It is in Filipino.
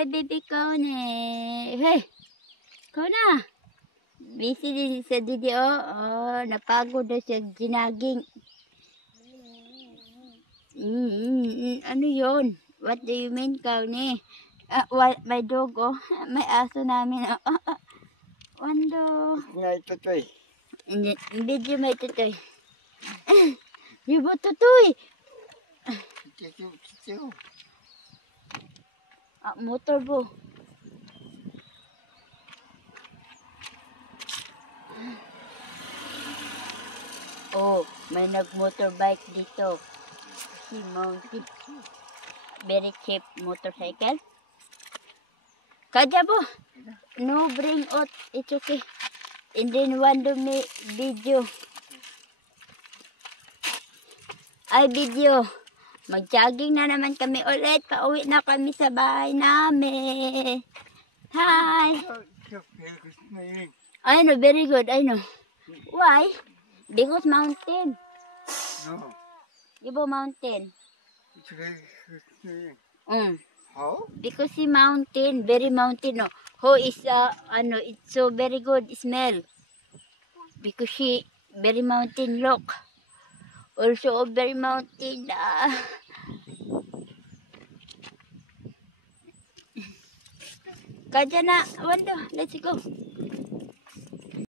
Hi, baby Kone. Hey, Kona. Busy din sa didi, oh. Oh, napagod na siya ginaging. Ano yon? What do you mean, Kone? My dog, oh. May aso namin, oh. Wando. Nga ito to eh. Video may tutoy. Yubo tutoy. Motor bo. Oh, may nag-motorbike dito. Si mounted. Very cheap motorcycle. Kadya bo. No bring out. It's okay. And then one do me video. Ay video. Mag-jogging na naman kami ulit. Pauwi na kami sa bahay namin. Hi. I know, very good. I know. Why? Because mountain. No. Ibo mountain. It's very good. How? Because the mountain, very mountain. No. Ho is it's so very good smell. Because she very mountain look. Also very mountain. Kadya na, Wando, let's go.